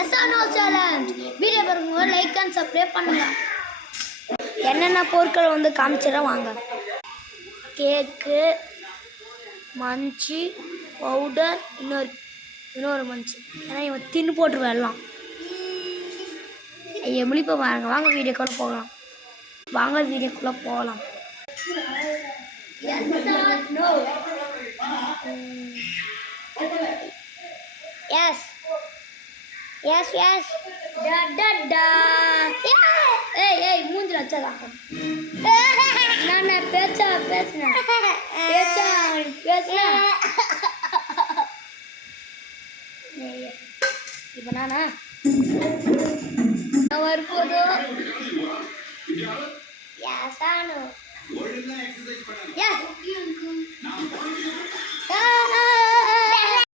S or no challenge. Video பாருங்க, like and subscribe பண்ணுங்க. என்னென்ன பொருட்கள் வந்து காமிச்சிடறேன் வாங்க. கேக்கு, மஞ்சு பவுடர், இன்னொரு மஞ்சு. ஏன்னா இவன் தின்னு போட்டுருவேன் எல்லாம். எமிலிப்போ பாருங்க. வாங்க வீடியோக்குள்ளே போகலாம். எஸ் ஏய் மூஞ்சில் வச்சதான் நான் பேசினேன் இப்போ நானா வரும்போதோ யாசானோ